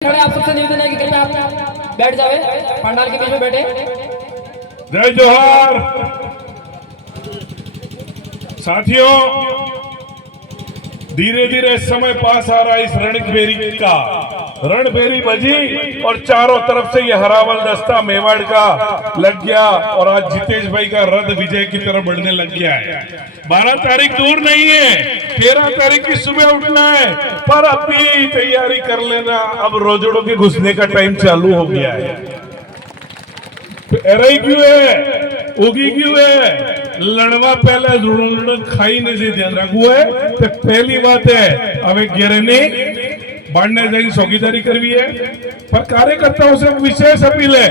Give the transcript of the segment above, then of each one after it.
खड़े आप सबसे निवेदन है कि कृपया आप बैठ जावे, पंडाल के बीच में बैठे। जय जोहार। साथियों, धीरे धीरे समय पास आ रहा है इस रणभेरी का। रणभेरी बजी और चारों तरफ से ये हरावल दस्ता मेवाड़ का लग गया और आज जितेश भाई का रथ विजय की तरफ बढ़ने लग गया है। 12 तारीख दूर नहीं है, 13 तारीख की सुबह उठना है, पर अपनी तैयारी कर लेना। अब रोजड़ों के घुसने का टाइम चालू हो गया है। रही क्यों है, उगी क्यों है, लड़वा पहले खाई ने से ध्यान रखू है। तो पहली बात है, अब एक गिरने बांधने जाएगी चौकीदारी करवी है, पर कार्यकर्ताओं से विशेष अपील है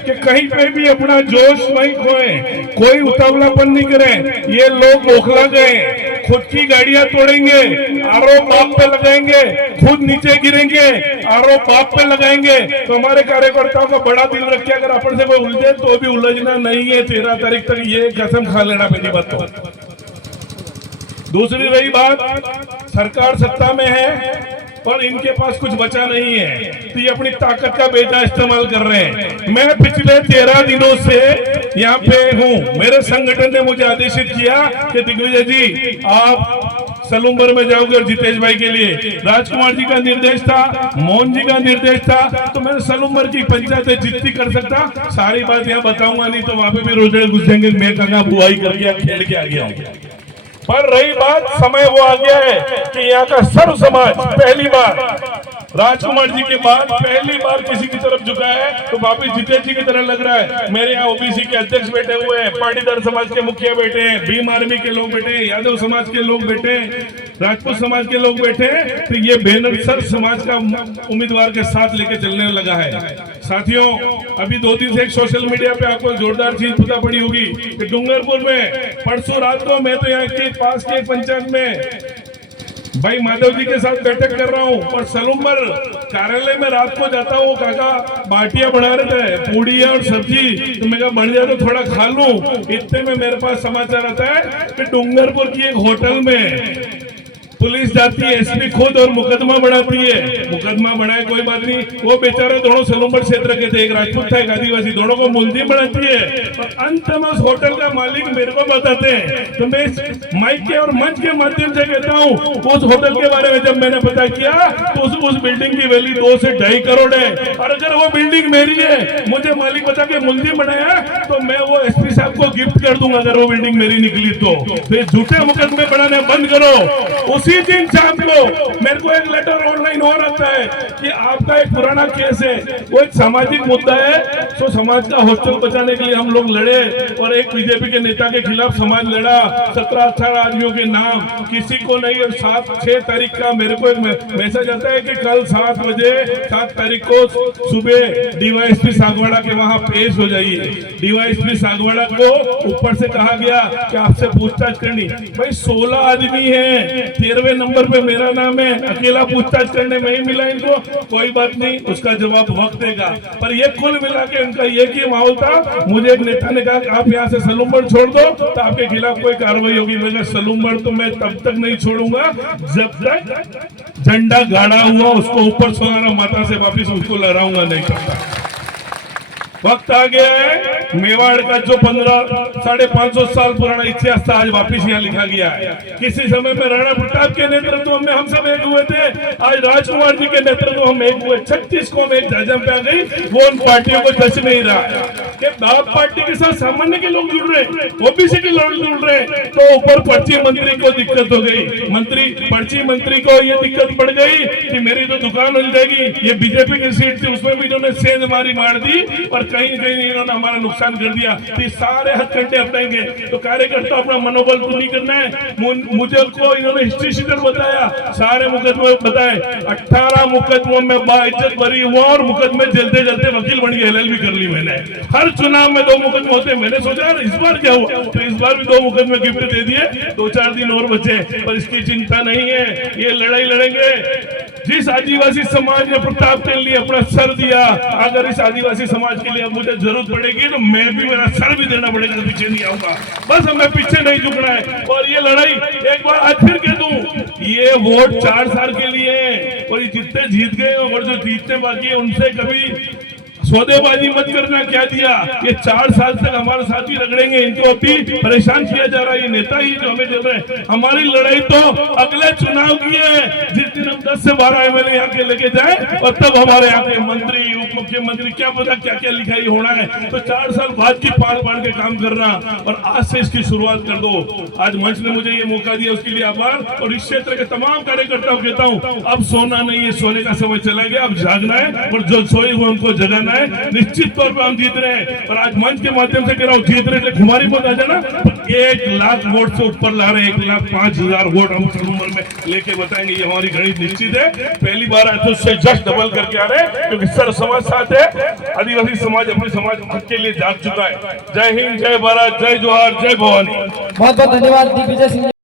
कि कहीं पे भी अपना जोश नहीं खोए, कोई उतावलापन नहीं करें। ये लोग बौखला गए, खुद की गाड़ियां तोड़ेंगे, आरोप बाप पे लगाएंगे, खुद नीचे गिरेंगे, आरोप बाप पे लगाएंगे। तो हमारे कार्यकर्ताओं का बड़ा दिल रखिए, अगर अपन से कोई उलझे तो भी उलझना नहीं है 13 तारीख तक, ये कसम खा लेना पहली बात तो। दूसरी रही बात, सरकार सत्ता में है पर इनके पास कुछ बचा नहीं है, तो ये अपनी ताकत का बेटा इस्तेमाल कर रहे हैं। मैं पिछले 13 दिनों से यहाँ पे हूँ। मेरे संगठन ने मुझे आदेशित किया कि दिग्विजय जी आप सलूम्बर में जाओगे और जितेश भाई के लिए राजकुमार जी का निर्देश था, मोहन जी का निर्देश था, तो मैं सलूम्बर की पंचायत जितनी कर सकता सारी बात यहाँ बताऊंगा, नहीं तो वहां पे भी रोजे घुस जाएंगे। मैं कहूँगा बुआई करके खेल के आ गया हूँ। पर रही बात, समय वो आ गया है कि यहाँ का सर्व समाज पहली बार राजकुमार जी के बाद पहली बार किसी की तरफ झुका है, तो वापिस जितेश जी की तरह लग रहा है। मेरे यहाँ ओबीसी के अध्यक्ष बैठे हुए हैं, पाटीदार समाज के मुखिया बैठे हैं, भीम आर्मी के लोग बैठे हैं, यादव समाज के लोग बैठे हैं, राजपूत समाज के लोग बैठे हैं। तो ये बैनर सर्व समाज का उम्मीदवार के साथ लेके चलने लगा है। साथियों, अभी 2 दिन से एक सोशल मीडिया पे आपको जोरदार चीज पता पड़ी होगी कि डूंगरपुर में परसों रात को मैं तो यहाँ के पास के पंचायत में भाई माधव जी के साथ बैठक कर रहा हूँ, और सलूम्बर कार्यालय में रात को जाता हूँ। काका बाटियां बना रहे थे, पूड़ियां और सब्जी, तो मैं कहा बन जाए तो थोड़ा खा लूं। इतने में मेरे पास समाचार आता है कि डूंगरपुर की एक होटल में पुलिस जाती है, एसपी खुद, और मुकदमा बढ़ाती है। मुकदमा बढ़ाए कोई बात नहीं, वो बेचारे दोनों सलूम्बर क्षेत्र के थे, एक राजपूत था एक आदिवासी, दोनों को मुलजिम बनाती है। और अंत में उस होटल का मालिक मेरे को बताते हैं, तो मैं माइक के और मंच के माध्यम से कहता हूँ, उस होटल के बारे में जब मैंने पता किया तो उस बिल्डिंग की वैल्यू 2 से 2.5 करोड़ है। और अगर वो बिल्डिंग मेरी है, मुझे मालिक बता के मुलजिम बनाया, तो मैं वो एसपी साहब को गिफ्ट कर दूंगा अगर वो बिल्डिंग मेरी निकली तो। झूठे मुकदमे बढ़ाने बंद करो। उसी दिन शाम को मेरे को एक लेटर ऑनलाइन और आता है कि आपका एक पुराना केस है, वो एक सामाजिक मुद्दा है, तो समाज का हॉस्टल बचाने के लिए हम लोग लड़े और एक बीजेपी के नेता के खिलाफ समाज लड़ा। 17-18 आदमियों के नाम, किसी को नहीं। और 7-6 तारीख का मेरे को एक मैसेज आता है कि कल 7 बजे 7 तारीख को सुबह डीवाईएसपी सागवाड़ा के वहां पेश हो जाइए। डीवाईएसपी सागवाड़ा को ऊपर से कहा गया कि आपसे पूछताछ करनी। भाई 16 आदमी है, 13वें नंबर पे मेरा नाम है, अकेला पूछताछ करने में ही मिला इनको। कोई बात नहीं, उसका जवाब वक्त देगा। पर ये कुल मिला के इनका एक ही माहौल था। मुझे एक नेता ने कहा आप यहाँ से सलूम्बर छोड़ दो तो आपके खिलाफ कोई कार्रवाई होगी। मैं सलूम्बर तो मैं तब तक नहीं छोड़ूंगा जब तक झंडा गाड़ा हुआ उसको ऊपर सोना माता से वापिस उसको लहराऊंगा नहीं करता। वक्त आ गया है, मेवाड़ का जो 550 साल पुराना इतिहास था आज वापिस यहाँ लिखा गया है। किसी समय में राणा प्रताप के नेतृत्व में हम सब एक हुए थे, आज राजकुमार जी के नेतृत्व हम एक हुए। 36 को हम एक जजम पे आ गई, वो उन पार्टियों को जच नहीं रहा कि आप पार्टी के साथ सामान्य के लोग जुड़ रहे, ओबीसी के लोग जुड़ रहे, तो ऊपर पर्ची मंत्री को दिक्कत हो गई। पर्ची मंत्री को ये दिक्कत पड़ गई कि मेरी तो दुकान मिल जाएगी। ये बीजेपी की सीट थी, उसमें भी इन्होंने सेंध मारी मार दी और कहीं कहीं इन्होंने हमारा नुकसान कर दिया। तो सारे हथकंडे अपनाएंगे, तो कार्यकर्ता अपना मनोबल तो नहीं करना है। मुझे को इन्होंने हिस्ट्री शीटर बताया, सारे मुकदमे बताए। 18 मुकदमों में बाइज्जत बरी हुआ और मुकदमे जलते जलते वकील बन गए, LLB कर ली मैंने। हर चुनाव में 2 मुकदमे होते, मैंने सोचा इस बार क्या हुआ, तो इस बार भी 2 मुकदमे गिफ्ट दे दिए, 2-4 दिन और बचे। पर इसकी चिंता नहीं है, ये लड़ाई लड़ेंगे। जिस आदिवासी समाज ने प्रताप के लिए अपना सर दिया, अगर इस आदिवासी समाज के लिए मुझे जरूरत पड़ेगी तो मैं भी, मेरा सर भी देना पड़ेगा, तो पीछे नहीं आऊंगा। बस हमें पीछे नहीं झुकना है। और ये लड़ाई एक बार आज फिर कह दूं, ये वोट 4 साल के लिए, और ये जितने जीत गए और जो जीतने बाकी है उनसे कभी सौदेबाजी मत करना। क्या दिया, ये 4 साल तक हमारे साथ ही रगड़ेंगे, इनको अभी परेशान किया जा रहा है, ये नेता ही जो हमें दे रहे हैं। हमारी लड़ाई तो अगले चुनाव की है, जिस दिन हम 10 से 12 एमएलए यहाँ के लेके जाए और तब हमारे यहाँ के मंत्री उप मुख्यमंत्री क्या पता क्या क्या लिखाई होना है। तो 4 साल बाद की पाड़ के काम करना और आज से इसकी शुरुआत कर दो। आज मंच ने मुझे ये मौका दिया, उसके लिए आभार। और इस क्षेत्र के तमाम कार्यकर्ताओं को कहता हूँ, अब सोना नहीं है, सोने का समय चला गया, अब जागना है और जो सोए हुए उनको जगाना है। निश्चित तौर पर हम जीत रहे हैं और आज मंच के माध्यम से कह रहा हूँ, जीत रहे हैं। खुमारी मत आ जाना, 1 लाख वोट से ऊपर ला रहे हैं, 1,05,000 वोट हम उम्र में लेके बताएंगे। ये हमारी गणित निश्चित है, पहली बार आए तो उससे जस्ट डबल करके आ रहे हैं, क्योंकि सर समाज साथ है, आदिवासी समाज अपने समाज के लिए जाग चुका है। जय हिंद, जय भारत, जय जोहार, जय भवानी। बहुत बहुत धन्यवाद दिग्विजय सिंह।